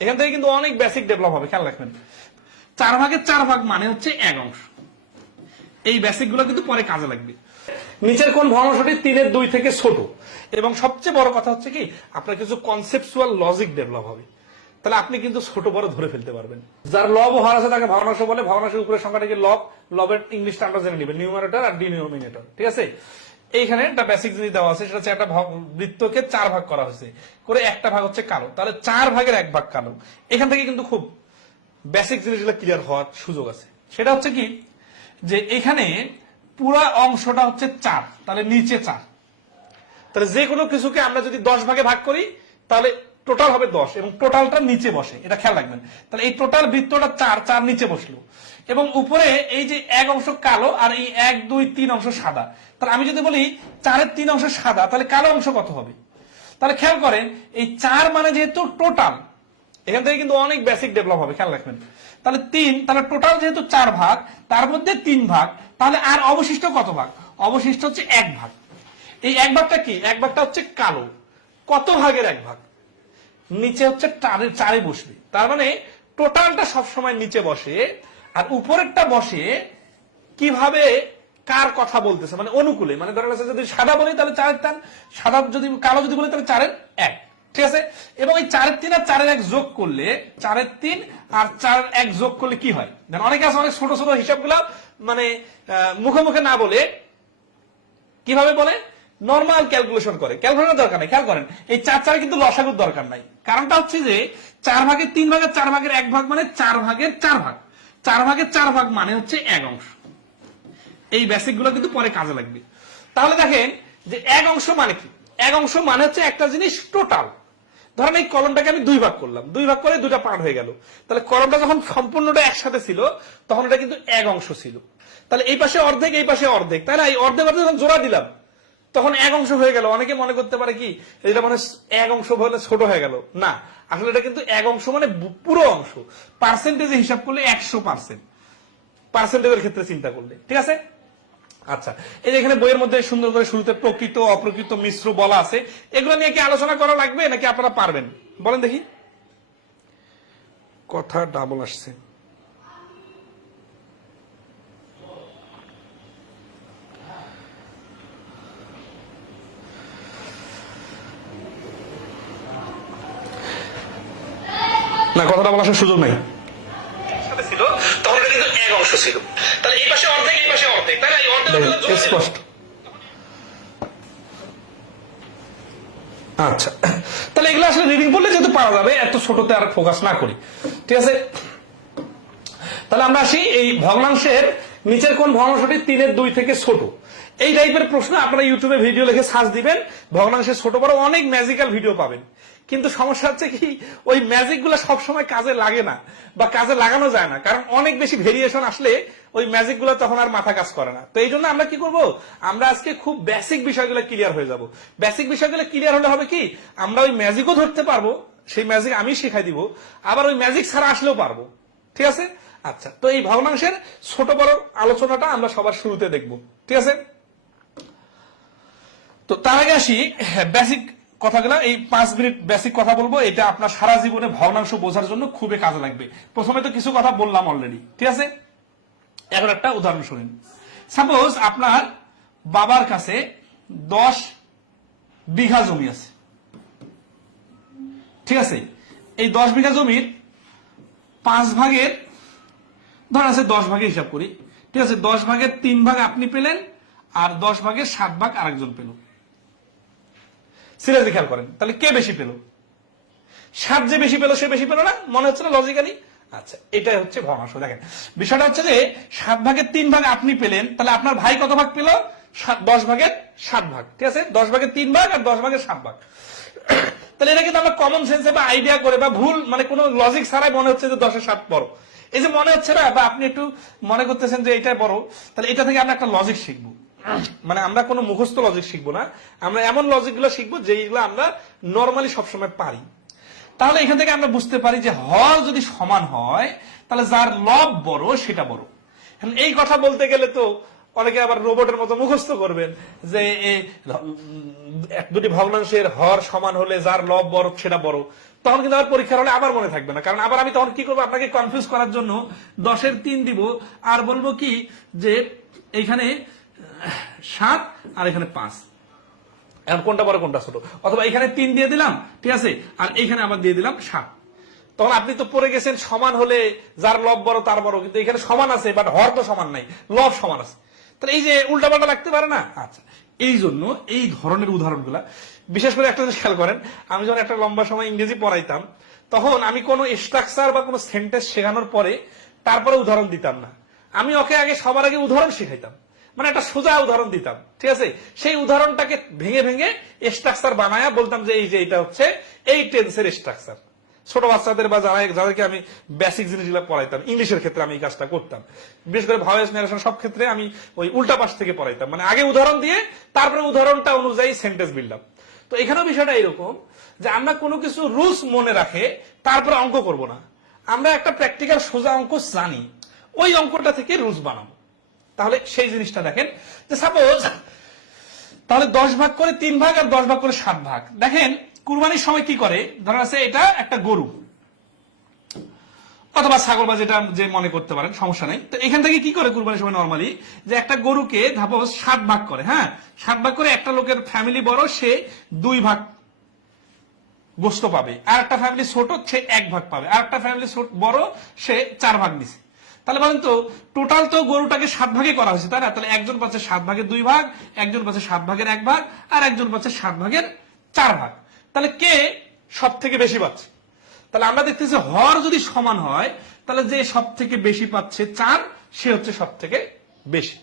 এখান থেকে কিন্তু অনেক বেসিক ডেভেলপ হবে, খেয়াল রাখবেন। চার ভাগের চার ভাগ মানে হচ্ছে এক অংশ। এই বেসিকগুলো কিন্তু পরে কাজে লাগবে। নিচের কোন ভগ্নাংশটি তিনের দুই থেকে ছোট? এবং সবচেয়ে বড় কথা হচ্ছে কি, আপনার কিছু কনসেপচুয়াল লজিক ডেভেলপ হবে। তাহলে আপনি কিন্তু ছোট বড় ধরে ফেলতে পারবেন। যার লব ও হর আছে তাকে ভগ্নাংশ বলে, ভগ্নাংশের উপরের সংখ্যাটাকে লব লবের ইংলিশটা আমরা জেনে নেবেন নিউমারেটর আর ডিনোমিনেটর ঠিক আছে? এইখানে একটা বেসিক জিনিস দেওয়া আছে, সেটা হচ্ছে একটা বৃত্তকে চার ভাগ করা হয়েছে। করে একটা ভাগ হচ্ছে কালো। তাহলে চার ভাগের এক ভাগ কালো। এখান থেকে কিন্তু খুব বেসিক জিনিসগুলো ক্লিয়ার হওয়ার সুযোগ আছে। সেটা হচ্ছে কি? যে এখানে পুরা অংশটা হচ্ছে চার। তাহলে নিচে চার। তাহলে যে কোনো কিছুকে আমরা যদি দশ ভাগে ভাগ করি, তাহলে টোটাল হবে দশ এবং টোটালটা নিচে বসে। এটা খেয়াল রাখবেন। তাহলে এই টোটাল বৃত্তটা চার চার নিচে বসল। এবং উপরে এই যে এক অংশ কালো আর এই এক, দুই, তিন অংশ সাদা। তাহলে আমি যদি বলি চারের তিন অংশ সাদা, তাহলে কালো অংশ কত হবে? তাহলে খেয়াল করেন, এই চার মানে যেহেতু টোটাল এখান থেকে কিন্তু অনেক বেসিক ডেভেলপ হবে, খেয়াল রাখবেন। তাহলে তিন, তাহলে টোটাল যেহেতু চার ভাগ, তার মধ্যে তিন ভাগ, তাহলে আর অবশিষ্ট কত ভাগ? অবশিষ্ট হচ্ছে এক ভাগ। এই এক ভাগটা কি? এক ভাগটা হচ্ছে কালো। কত ভাগের এক ভাগ? নিচে হচ্ছে চারে বসবে। তার মানে টোটালটা সবসময় নিচে বসে আর উপরেরটা বসে কীভাবে কার কথা বলতেছে? মানে অনুকূলে। মানে ধরেন আছে যদি সাদা বলি তাহলে চারের টান, সাদা যদি কালো যদি বলি তাহলে চারের এক। ঠিক আছে? এবং এই চারের তিন আর চারের এক যোগ করলে, চারের তিন আর চারের এক যোগ করলে কি হয়? অনেকে আছে অনেক ছোট ছোট হিসাব হিসাবগুলো মানে মুখে মুখে না বলে কীভাবে বলে? নর্মাল ক্যালকুলেশন করে। ক্যালকুলেশন দরকার নেই, খেয়াল করেন। এই চার চারে কিন্তু লসাগুর দরকার নাই। কারণটা হচ্ছে যে, চার ভাগের তিন ভাগের চার ভাগের এক ভাগ মানে চার ভাগের চার ভাগ। চার ভাগের চার ভাগ মানে হচ্ছে এক অংশ। এই বেসিকগুলো কিন্তু পরে কাজে লাগবে। তাহলে দেখেন যে এক অংশ মানে কি? এক অংশ মানে হচ্ছে একটা জিনিস টোটাল ধরেন এই কলমটাকে আমি দুই ভাগ করলাম। দুই ভাগ করে দুটা পার্ট হয়ে গেল। তাহলে কলমটা যখন সম্পূর্ণটা একসাথে ছিল, তখন এটা কিন্তু এক অংশ ছিল। তাহলে এই পাশে অর্ধেক, এই পাশে অর্ধেক। তাই না এই অর্ধেক অর্ধেক যখন জোড়া দিলাম তখন এক অংশ হয়ে গেল। অনেকে মনে করতে পারে কি, এটা মানে এক অংশ হলে ছোট হয়ে গেল। না, আসলে এটা কিন্তু এক অংশ মানে পুরো অংশ। পার্সেন্টেজে হিসাব করলে একশো পার্সেন্ট পার্সেন্টেজের ক্ষেত্রে চিন্তা করলে। ঠিক আছে? আচ্ছা এই যে এখানে বইয়ের মধ্যে সুন্দর করে শুরুতে প্রকৃত, অপ্রকৃত, মিশ্র বলা আছে। এগুলো নিয়ে কি আলোচনা করা লাগবে নাকি আপনারা পারবেন? বলেন দেখি। কথা ডাবল আসছে। না কথাটা বলার সুযোগ নাই। ছিল তখন কিন্তু এক অংশ ছিল। তাহলে এই পাশে অর্ধেক এই পাশে অর্ধেক তাই না? এই অর্ধেক অর্ধেক যোগ দিলে- স্পষ্ট। আচ্ছা তাহলে এগুলো আসলে রিডিং পড়লে যেহেতু পারা যাবে এত ছোটতে আর ফোকাস না করি। ঠিক আছে? তাহলে আমরা আসি এই ভগ্নাংশের নিচের কোন ভগ্নাংশটি তিনের দুই থেকে ছোট। এই টাইপের প্রশ্ন আপনারা ইউটিউবে ভিডিও লিখে সার্চ দিবেন। ভগ্নাংশের ছোট বড় অনেক ম্যাজিক্যাল ভিডিও পাবেন। কিন্তু সমস্যা হচ্ছে কি, ওই ম্যাজিকগুলো সবসময় কাজে লাগে না বা কাজে লাগানো যায় না। কারণ অনেক বেশি ভেরিয়েশন আসলে ওই ম্যাজিকগুলো তখন আর মাথা কাজ করে না। তো এই জন্য আমরা কি করব? আমরা আজকে খুব বেসিক বিষয়গুলো ক্লিয়ার হয়ে যাব। বেসিক বিষয়গুলো ক্লিয়ার হলে হবে কি, আমরা ওই ম্যাজিকও ধরতে পারব। সেই ম্যাজিক আমি শিখাই দিব। আবার ওই ম্যাজিক ছাড়া আসলেও পারব। ঠিক আছে? আচ্ছা তো এই ভগ্নাংশের ছোট বড় আলোচনাটা আমরা সবার শুরুতে দেখব, ঠিক আছে? তো তার আগে আসি বেসিক কথাগুলো, এই পাঁচ মিনিট বেসিক কথা বলব, এটা আপনার সারা জীবনে ভগ্নাংশ বোঝার জন্য খুবই কাজে লাগবে। প্রথমে তো কিছু কথা বললাম অলরেডি ঠিক আছে? এখন একটা উদাহরণ শুনেন। সাপোজ আপনার বাবার কাছে দশ বিঘা জমি আছে, ঠিক আছে? এই দশ বিঘা জমির পাঁচ ভাগের ধর আছে দশ ভাগে হিসাব করি। ঠিক আছে, দশ ভাগের তিন ভাগ আপনি পেলেন, আর দশ ভাগের সাত ভাগ আরেকজন পেল। সিরিয়াসলি খেয়াল করেন, তাহলে কে বেশি পেল? সাত যে বেশি পেল, সে বেশি পেল না? মনে হচ্ছে না লজিক্যালি আচ্ছা এটাই হচ্ছে ভগ্নাংশ দেখেন, বিষয়টা হচ্ছে যে, সাত ভাগের তিন ভাগ আপনি পেলেন, তাহলে আপনার ভাই কত ভাগ পেল? দশ ভাগের সাত ভাগ। ঠিক আছে, দশ ভাগের তিন ভাগ আর দশ ভাগের সাত ভাগ। তাহলে এটা কিন্তু আমরা কমন সেন্সে বা আইডিয়া করে বা ভুল মানে কোনো লজিক ছাড়াই মনে হচ্ছে যে দশের সাত বড়। এই যে মনে হচ্ছে না, বা আপনি একটু মনে করতেছেন যে এটা বড়, তাহলে এটা থেকে আমরা একটা লজিক শিখব। মানে আমরা কোনো মুখস্থ লজিক শিখব না। আমরা এমন লজিকগুলো শিখব যেগুলো আমরা নর্মালি সবসময় পারি। তাহলে এখান থেকে আমরা বুঝতে পারি যে হর যদি সমান হয়, তাহলে যার লব বড় সেটা বড়। এই কথা বলতে গেলে তো অনেকে আবার রোবটের মতো মুখস্থ করবেন যে এক দুটি ভগ্নাংশের হর সমান হলে যার লব বড় সেটা বড়। তখন কিন্তু আবার পরীক্ষার হলে আবার মনে থাকবে না। কারণ আবার আমি তখন কি করব? আপনাকে কনফিউজ করার জন্য দশের তিন দিব আর বলব কি যে এইখানে সাত আর এখানে পাঁচ। এখন কোনটা বড়, কোনটা ছোট? অথবা এখানে তিন দিয়ে দিলাম, ঠিক আছে? আর এখানে আবার দিয়ে দিলাম সাত। তখন আপনি তো পড়ে গেছেন সমান হলে যার লব বড় তার বড়, কিন্তু এখানে সমান আছে বাট হর তো সমান নাই, লব সমান আছে। তাহলে এই যে উল্টাপাল্টা লাগতে পারে না? আচ্ছা। এই জন্য এই ধরনের উদাহরণগুলা, বিশেষ করে একটা খেয়াল করেন, আমি যখন একটা লম্বা সময় ইংরেজি পড়াইতাম, তখন আমি কোনো স্ট্রাকচার বা কোনো সেন্টেন্স শেখানোর পরে তারপরে উদাহরণ দিতাম না। আমি ওকে আগে সবার আগে উদাহরণ শেখাইতাম। মানে একটা সোজা উদাহরণ দিতাম, ঠিক আছে? সেই উদাহরণটাকে ভেঙে ভেঙে স্ট্রাকচার বানায়া বলতাম যে এই যে এটা হচ্ছে এই টেন্সের স্ট্রাকচার ছোট বাচ্চাদের বা যারা যাদেরকে আমি বেসিক জিনিসগুলো পড়াইতাম, ইংলিশের ক্ষেত্রে আমি এই কাজটা করতাম। বিশেষ করে ভয়েস ন্যারেশন সব ক্ষেত্রে আমি ওই উল্টা পাশ থেকে পড়াইতাম। মানে আগে উদাহরণ দিয়ে তারপরে উদাহরণটা অনুযায়ী সেন্টেন্স বিল্ড তো এখানেও বিষয়টা এরকম যে আমরা কোনো কিছু রুলস মনে রাখে, তারপরে অঙ্ক করব না। আমরা একটা প্র্যাকটিক্যাল সোজা অঙ্ক জানি, ওই অঙ্কটা থেকে রুলস বানাবো। তাহলে সেই জিনিসটা দেখেন যে সাপোজ তাহলে দশ ভাগ করে তিন ভাগ আর দশ ভাগ করে সাত ভাগ। দেখেন কুরবানির সময় কি করে? ধরেন আছে এটা একটা গরু। অথবা ছাগল বা যেটা যে মনে করতে পারেন, সমস্যা নেই। তো এখান থেকে কি করে কুরবানির সময় নর্মালি যে একটা গরুকে ধাপস সাত ভাগ করে হ্যাঁ? সাত ভাগ করে একটা লোকের ফ্যামিলি বড়, সে দুই ভাগ গোস্ত পাবে। আর একটা ফ্যামিলি ছোট, সে এক ভাগ পাবে। আর একটা ফ্যামিলি বড়, সে চার ভাগ নিছে। তাহলে বলেন তো টোটাল তো গরুটাকে সাত ভাগে করা হয়েছে, তাই না? তাহলে একজন পাচ্ছে সাত ভাগের দুই ভাগ, একজন পাচ্ছে সাত ভাগের এক ভাগ, আর একজন পাচ্ছে সাত ভাগের চার ভাগ। তাহলে কে সব থেকে বেশি পাচ্ছে? তাহলে আমরা দেখতেছি হর যদি সমান হয়, তাহলে যে সব থেকে বেশি পাচ্ছে, চার, সে হচ্ছে সব থেকে বেশি।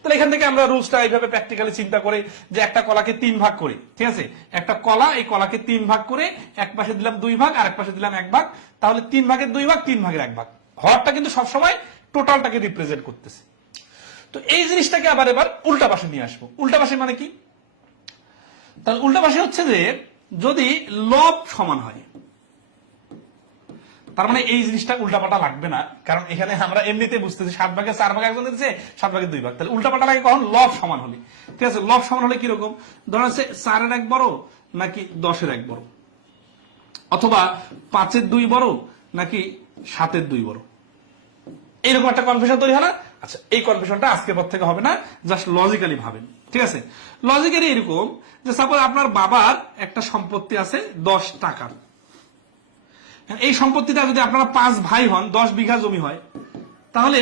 তাহলে এখান থেকে আমরা রুলসটা এইভাবে প্র্যাকটিক্যালি চিন্তা করে যে একটা কলাকে তিন ভাগ করি, ঠিক আছে? একটা কলা, এই কলাকে তিন ভাগ করে এক পাশে দিলাম দুই ভাগ আর এক পাশে দিলাম এক ভাগ, তাহলে তিন ভাগের দুই ভাগ, তিন ভাগের এক ভাগ। হরটা কিন্তু সবসময় টোটালটাকে রিপ্রেজেন্ট করতেছে। তো এই জিনিসটাকে আবার এবার উল্টা পাশে নিয়ে আসব। উল্টা পাশে মানে কি? তাহলে উল্টা পাশে হচ্ছে যে যদি লব সমান হয়, তার মানে এই জিনিসটা উল্টাপাল্টা লাগবে না, কারণ এখানে আমরা এমনিতে বুঝতেছি সাত ভাগে চার ভাগে একজন দিচ্ছে সাত ভাগে দুই ভাগ। তাহলে উল্টাপাল্টা লাগে কখন? লব সমান হলে। ঠিক আছে, লব সমান হলে কীরকম? ধরেন হচ্ছে চারের এক বড় নাকি দশের এক বড়? অথবা পাঁচের দুই বড় নাকি সাতের দুই বড়? এইরকম একটা কনফিউশন তৈরি হয় না? আচ্ছা এই কনফিউশনটা আজকের পর থেকে হবে না জাস্ট লজিক্যালি ভাবেন। ঠিক আছে? লজিক্যালি এরকম যে সাপোজ আপনার বাবার একটা সম্পত্তি আছে দশ টাকার। এই সম্পত্তিটা যদি আপনারা পাঁচ ভাই হন, দশ বিঘা জমি হয়, তাহলে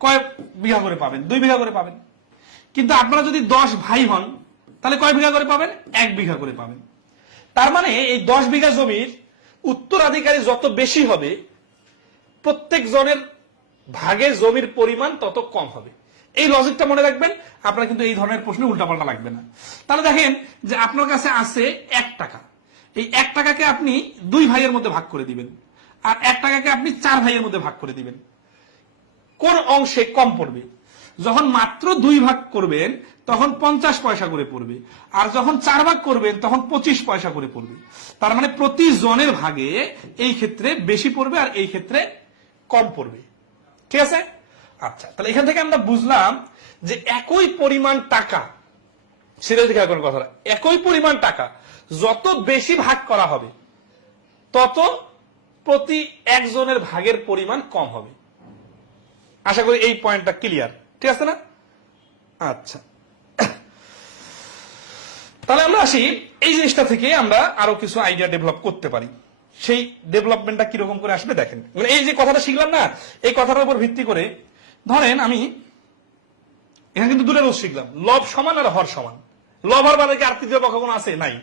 কয় বিঘা করে পাবেন? দুই বিঘা করে পাবেন। কিন্তু আপনারা যদি দশ ভাই হন, তাহলে কয় বিঘা করে পাবেন? এক বিঘা করে পাবেন। তার মানে এই দশ বিঘা জমির উত্তরাধিকারী যত বেশি হবে প্রত্যেক জনের ভাগে জমির পরিমাণ তত কম হবে। এই লজিকটা মনে রাখবেন, আপনার কিন্তু এই ধরনের প্রশ্নে উল্টাপাল্টা লাগবে না। তাহলে দেখেন যে আপনার কাছে আছে এক টাকা। এই এক টাকাকে আপনি দুই ভাইয়ের মধ্যে ভাগ করে দিবেন। আর এক টাকাকে আপনি চার ভাইয়ের মধ্যে ভাগ করে দিবেন। কোন অংশে কম পড়বে? যখন মাত্র দুই ভাগ করবেন, তখন পঞ্চাশ পয়সা করে পড়বে। আর যখন চার ভাগ করবেন, তখন পঁচিশ পয়সা করে পড়বে। তার মানে প্রতি জনের ভাগে এই ক্ষেত্রে বেশি পড়বে আর এই ক্ষেত্রে কম পড়বে। ঠিক আছে? আচ্ছা তাহলে এখান থেকে আমরা বুঝলাম যে একই পরিমাণ টাকা সিরিয়াল থেকে এখন কথাটা, একই পরিমাণ টাকা, যত বেশি ভাগ করা হবে, তত প্রতি একজনের ভাগের পরিমাণ কম হবে। আশা করি এই পয়েন্টটা ক্লিয়ার, ঠিক আছে না? আচ্ছা। তাহলে আমরা আসি, এই জিনিসটা থেকে আমরা আরও কিছু আইডিয়া ডেভেলপ করতে পারি। সেই ডেভেলপমেন্টটা কীরকম করে আসবে দেখেন। মানে এই যে কথাটা শিখলাম না, এই কথাটার উপর ভিত্তি করে ধরেন আমি এখানে কিন্তু দুটো রোজ শিখলাম। লব সমান আর হর সমান। লব হর বাদে কি আর তৃতীয় পক্ষ কোনো আছে? নাই।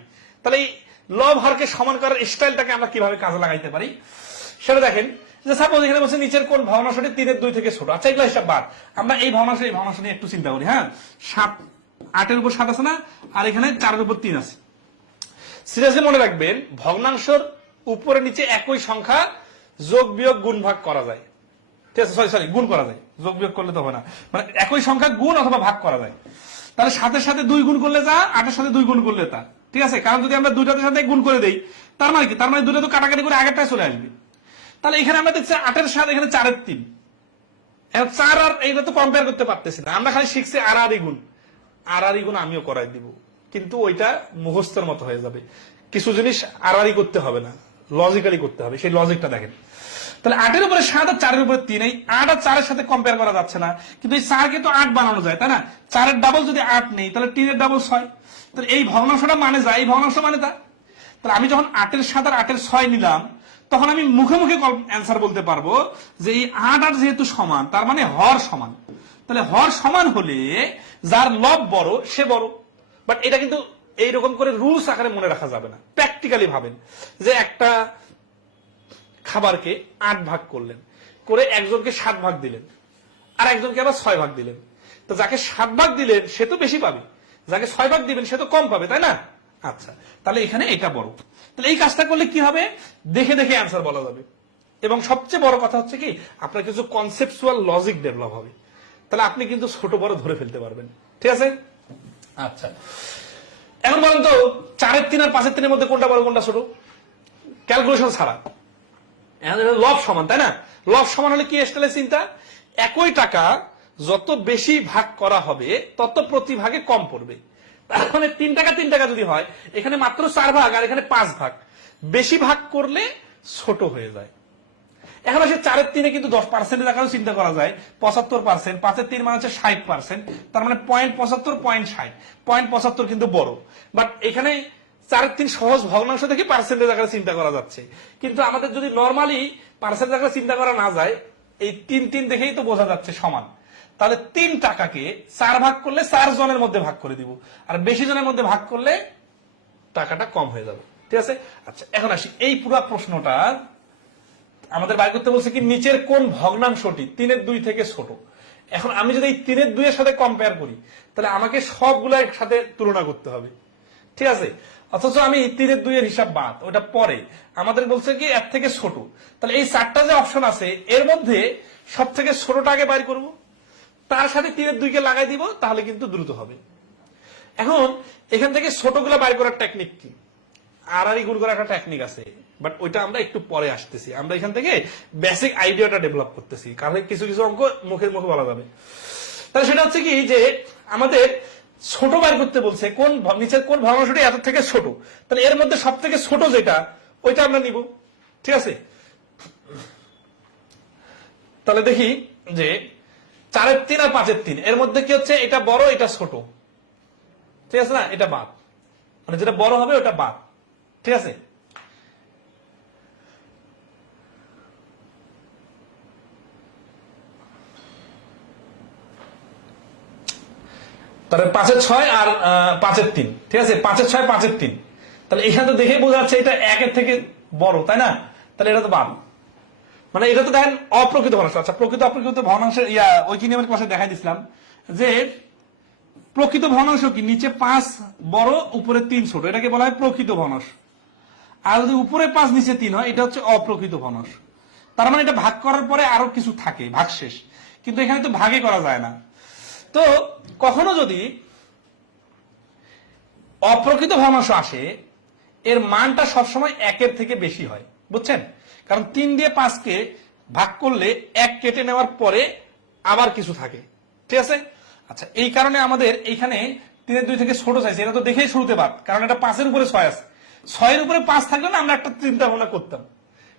তাহলে এই লব হরকে সমান করার স্টাইলটাকে আমরা কীভাবে কাজে লাগাইতে পারি? সেটা দেখেন, যে সাপোজ এখানে বলছে নিচের কোন ভাবনাশটি তিনের দুই থেকে ছোট। আচ্ছা এগুলো হিসাব বাদ। আমরা এই ভাবনাশয় এই ভাবনাশয় নিয়ে একটু চিন্তা করি হ্যাঁ? সাত, আটের উপর সাত আছে না? আর এখানে চারের উপর তিন আছে। সিরিয়াসলি মনে রাখবেন, ভগ্নাংশর উপরে নিচে একই সংখ্যা যোগ বিয়োগ গুণ ভাগ করা যায়। ঠিক আছে সরি সরি গুণ করা যায়। যোগ বিয়োগ করলে তো হবে না। মানে একই সংখ্যা গুণ অথবা ভাগ করা যায়। তাহলে সাতের সাথে দুই গুণ করলে যা, আটের সাথে দুই গুণ করলে তা। ঠিক আছে? কারণ যদি আমরা দুইটার সাথে গুণ করে দেই, তার মানে কি? তার মানে দুইটা তো কাটাকাটি করে আগেরটাই চলে আসবে। তাহলে এখানে আমরা দেখছি আটের সাত, এখানে চারের তিন। চার আর এইটা তো কম্পেয়ার করতে পারতেছি না। আমরা খালি শিখছি আর আর গুণ। আর আর গুণ আমিও করাই দিব। কিন্তু ওইটা মুখস্থের মতো হয়ে যাবে। কিছু জিনিস আড়াআড়ি করতে হবে না। লজিক্যালি করতে হবে। সেই লজিকটা দেখেন। তাহলে আটের উপরে সাত আর চারের উপরে তিন, এই আট আর চারের সাথে কম্পেয়ার করা যাচ্ছে না। কিন্তু এই চারকে তো আট বানানো যায়, তাই না? চারের ডাবল যদি আট নেই, তাহলে তিনের ডাবল ছয়। তাহলে এই ভগ্নাংশটা মানে যায় এই ভগ্নাংশ মানে তা। তাহলে আমি যখন আটের সাত আর আটের ছয় নিলাম, তখন আমি মুখে মুখে অ্যান্সার বলতে পারব যে এই আট আর যেহেতু সমান, তার মানে হর সমান। তাহলে হর সমান হলে যার লব বড়, সে বড়। বাট এটা কিন্তু এইরকম করে রুলস আকারে মনে রাখা যাবে না। প্র্যাকটিক্যালি ভাবেন যে একটা খাবারকে আট ভাগ করলেন। করে একজনকে সাত ভাগ দিলেন। আর একজনকে আবার ছয় ভাগ দিলেন। তো যাকে সাত ভাগ দিলেন, সে তো বেশি পাবে। যাকে ছয় ভাগ দিবেন, সে তো কম পাবে, তাই না? আচ্ছা তাহলে এখানে এটা বড়। তাহলে এই কাজটা করলে কি হবে? দেখে দেখে অ্যান্সার বলা যাবে। এবং সবচেয়ে বড় কথা হচ্ছে কি, আপনার কিছু কনসেপচুয়াল লজিক ডেভেলপ হবে। তাহলে আপনি কিন্তু ছোট বড় ধরে ফেলতে পারবেন। ঠিক আছে? আচ্ছা। এখন বলেন তো, চারের তিন আর পাঁচের তিনের মধ্যে কোনটা বড়, কোনটা ছোট? ক্যালকুলেশন ছাড়া। লব সমান, তাই না? লব সমান হলে কি এসটালে চিন্তা? একই টাকা যত বেশি ভাগ করা হবে, তত প্রতি ভাগে কম পড়বে। মানে তিন টাকা তিন টাকা যদি হয়, এখানে মাত্র চার ভাগ আর এখানে পাঁচ ভাগ। বেশি ভাগ করলে ছোট হয়ে যায়। এখন আসে চারের তিনে কিন্তু দশ পার্সেন্টের আকারেও চিন্তা করা যায়। পঁচাত্তর পার্সেন্ট পাঁচের তিন মানে হচ্ছে ষাট পার্সেন্ট তার মানে পয়েন্ট পঁচাত্তর পয়েন্ট ষাট। পয়েন্ট পঁচাত্তর কিন্তু বড়। বাট এখানে চারের তিন সহজ ভগ্নাংশ থেকে পার্সেন্টেজ আকারে চিন্তা করা যাচ্ছে। কিন্তু আমাদের যদি নর্মালি পার্সেন্টেজ আকারে চিন্তা করা না যায়, এই তিন তিন দেখেই তো বোঝা যাচ্ছে সমান। তাহলে তিন টাকাকে চার ভাগ করলে চার জনের মধ্যে ভাগ করে দিব। আর বেশি জনের মধ্যে ভাগ করলে টাকাটা কম হয়ে যাবে। ঠিক আছে? আচ্ছা এখন আসি। এই পুরো প্রশ্নটা আমাদের বাইর করতে বলছে কি, নিচের কোন ভগ্নাংশটি তিনের দুই থেকে ছোট? এখন আমি যদি এই তিনের দুইয়ের সাথে কম্পেয়ার করি, তাহলে আমাকে সবগুলা একসাথে তুলনা করতে হবে। ঠিক আছে? অথচ আমি তিনের দুইয়ের হিসাব বাদ, ওটা পরে। আমাদের বলছে কি এর থেকে ছোট। তাহলে এই চারটা যে অপশন আছে, এর মধ্যে সব থেকে ছোটটা আগে বাইর করব। তার সাথে তিনের দুইকে লাগাই দিব, তাহলে কিন্তু দ্রুত হবে। এখন, এখান থেকে ছোটগুলা বাইর করার টেকনিক কি? আড়াআড়ি গুণ করার একটা টেকনিক আছে বাট ওইটা আমরা একটু পরে আসতেছি। আমরা এখান থেকে বেসিক আইডিয়াটা ডেভেলপ করতেছি। কারণ কিছু কিছু অঙ্ক মুখের মুখে বলা যাবে। তাহলে সেটা হচ্ছে কি, যে আমাদের ছোট বার করতে বলছে, কোন নিচের কোন ভগ্নাংশটি এত থেকে ছোট? তাহলে এর মধ্যে সব থেকে ছোট যেটা, ওইটা আমরা নিব। ঠিক আছে? তাহলে দেখি যে চারের তিন আর পাঁচের তিন, এর মধ্যে কি হচ্ছে? এটা বড়, এটা ছোট। ঠিক আছে না? এটা বাদ। মানে যেটা বড় হবে, ওটা বাদ। ঠিক আছে? তাহলে পাঁচের ছয় আর পাঁচের তিন, ঠিক আছে? পাঁচের ছয়, পাঁচের তিন। তাহলে এখানে তো দেখেই বোঝা যাচ্ছে এটা একের থেকে বড়, তাই না? তাহলে এটা তো বাদ। মানে এটা তো দেখেন অপ্রকৃত ভগ্নাংশ আচ্ছা প্রকৃত অপ্রকৃত ভগ্নাংশের ইয়া, ওই কি নিয়মের ক্লাসে দেখাই দিছিলাম যে প্রকৃত ভগ্নাংশ কি? নিচে পাঁচ বড়, উপরে তিন ছোট। এটাকে বলা হয় প্রকৃত ভগ্নাংশ। আর যদি উপরে পাঁচ, নিচে তিন হয়, এটা হচ্ছে অপ্রকৃত ভগ্নাংশ। তার মানে এটা ভাগ করার পরে আরও কিছু থাকে ভাগ শেষ কিন্তু এখানে তো ভাগে করা যায় না। তো কখনো যদি অপ্রকৃত ভগ্নাংশ আসে, এর মানটা সবসময় একের থেকে বেশি হয়। বুঝছেন? কারণ তিন দিয়ে পাঁচকে ভাগ করলে এক কেটে নেওয়ার পরে আবার কিছু থাকে। ঠিক আছে? আচ্ছা এই কারণে আমাদের এইখানে তিনের দুই থেকে ছোট চাইছে এটা তো দেখেই শুরুতে বাদ, কারণ এটা পাঁচের উপরে ছয় আছে। ছয়ের উপরে পাঁচ থাকলে না আমরা একটা চিন্তা ভাবনা করতাম।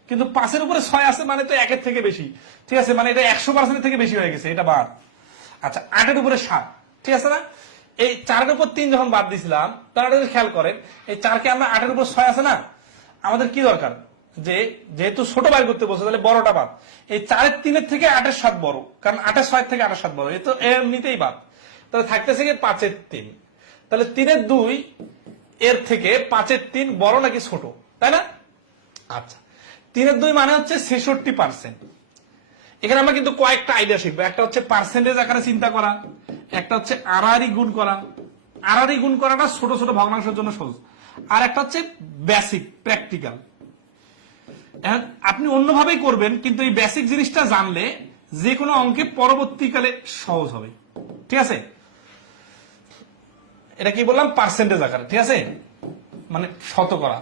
কিন্তু পাঁচের উপরে ছয় আছে মানে তো একের থেকে বেশি। ঠিক আছে? মানে এটা একশো পার্সেন্টের থেকে বেশি হয়ে গেছে, এটা বাদ। আচ্ছা আটের উপরে সাত, ঠিক আছে না? এই চারের উপর তিন যখন বাদ দিছিলাম তারা যদি খেয়াল করেন, এই চারকে আমরা আটের উপর ছয় আছে না? আমাদের কি দরকার? যে, যেহেতু ছোট বাইর করতে বলছে, তাহলে বড়টা বাদ। এই চারের তিনের থেকে আটের সাত বড়, কারণ আটের ছয় থেকে আটের সাত বড়, এ তো এমনিতেই বাদ। তাহলে থাকতেছে কি পাঁচের তিন। তাহলে তিনের দুই এর থেকে পাঁচের তিন বড় নাকি ছোট, তাই না? আচ্ছা তিনের দুই মানে হচ্ছে ছেষট্টি পার্সেন্ট। এখানে আমরা কিন্তু কয়েকটা আইডিয়া শিখব। একটা হচ্ছে পার্সেন্টেজ আকারে চিন্তা করা, একটা হচ্ছে আড়াআড়ি গুণ করা। আড়াআড়ি গুণ করাটা ছোট ছোট ভগ্নাংশের জন্য সহজ। আর একটা হচ্ছে বেসিক প্র্যাকটিক্যাল আপনি অন্যভাবেই করবেন, কিন্তু এই বেসিক জিনিসটা জানলে যে কোনো অঙ্কে পরবর্তীকালে সহজ হবে। ঠিক আছে? এটা কি বললাম? পার্সেন্টেজ আকারে, ঠিক আছে? মানে শতকরা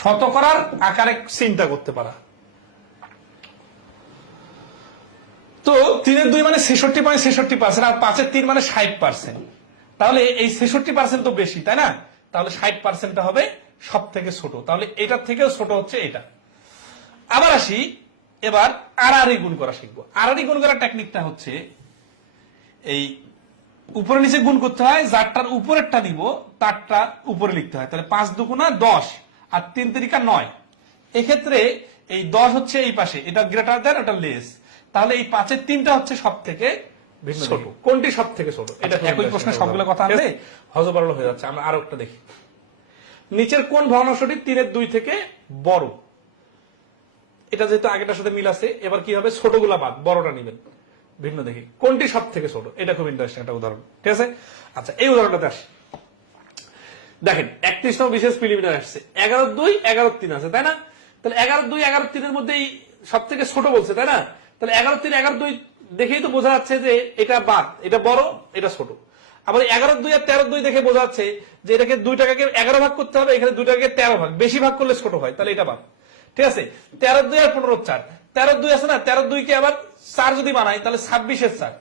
শতকরার আকারে চিন্তা করতে পারা। তো তিনের দুই মানে ছেষট্টি পয়েন্ট ছেষট্টি পার্সেন্ট আর পাঁচের তিন মানে ষাট পার্সেন্ট তাহলে এই ছেষট্টি পার্সেন্ট তো বেশি, তাই না? তাহলে ষাট পার্সেন্টটা হবে সব থেকে ছোট। তাহলে এটার থেকেও ছোট হচ্ছে এটা। আবার আসি, এবার আড়াআড়ি গুণ করা শিখব। আড়াআড়ি গুণ করার টেকনিকটা হচ্ছে, এই উপরে নিচে গুণ করতে হয়, যারটার উপরেরটা দিব তারটা উপরে লিখতে হয়। তাহলে পাঁচ দুগুণা দশ আর তিন তিরিকা নয়। এক্ষেত্রে এই দশ হচ্ছে এই পাশে, এটা গ্রেটার দেন ওটা লেস তাহলে এই পাঁচের তিনটা হচ্ছে সব থেকে ছোট। কোনটি সব থেকে ছোট? এটা আচ্ছা, একই প্রশ্নে সবগুলো কথা আনলে হজবরল হয়ে যাচ্ছে। আমরা আরও একটা দেখি। নিচের কোন ভগ্নাংশটি তিনের দুই থেকে বড়? এটা যেহেতু আগেটার সাথে মিল আছে এবার কি হবে? ছোটগুলা বাদ বড়টা নিবেন। ভিন্ন দেখি কোনটি সব থেকে ছোট? এটা খুব ইন্টারেস্টিং একটা উদাহরণ ঠিক আছে? আচ্ছা এই উদাহরণটাতে আসি। দেখেন একত্রিশতম বিশেষ প্রিলিমিনার আসছে। এগারো দুই এগারো তিন আছে তাই না? তাহলে এগারো দুই এগারো তিনের মধ্যেই সব থেকে ছোট বলছে তাই না? তাহলে এগারো তিন, এগারো দুই দেখেই তো বোঝা যাচ্ছে যে এটা বাদ, এটা বড়, এটা ছোট। আবার এগারো দুই আর তেরো দুই দেখে বোঝা যাচ্ছে যে এটাকে দুই টাকাকে এগারো ভাগ করতে হবে, এখানে দুই টাকাকে তেরো ভাগ। বেশি ভাগ করলে ছোট হয়, তাহলে এটা বাদ। ঠিক আছে? তেরো দুই আর পনেরো চার। তেরো দুই আছে না? তেরো দুইকে আবার চার যদি বানাই, তাহলে ছাব্বিশের চার।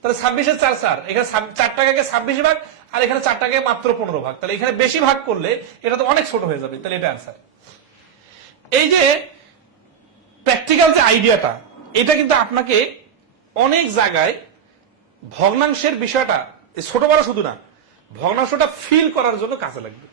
তাহলে ছাব্বিশের চার চার। এখানে চার টাকাকে ছাব্বিশ ভাগ আর এখানে চার টাকাকে মাত্র পনেরো ভাগ। তাহলে এখানে বেশি ভাগ করলে এটা তো অনেক ছোট হয়ে যাবে। তাহলে এটা অ্যান্সার এই যে প্র্যাকটিক্যাল যে আইডিয়াটা এটা কিন্তু আপনাকে অনেক জায়গায় ভগ্নাংশের বিষয়টা ছোট বড় শুধু না, ভগ্নাংশটা ফিল করার জন্য কাজে লাগবে।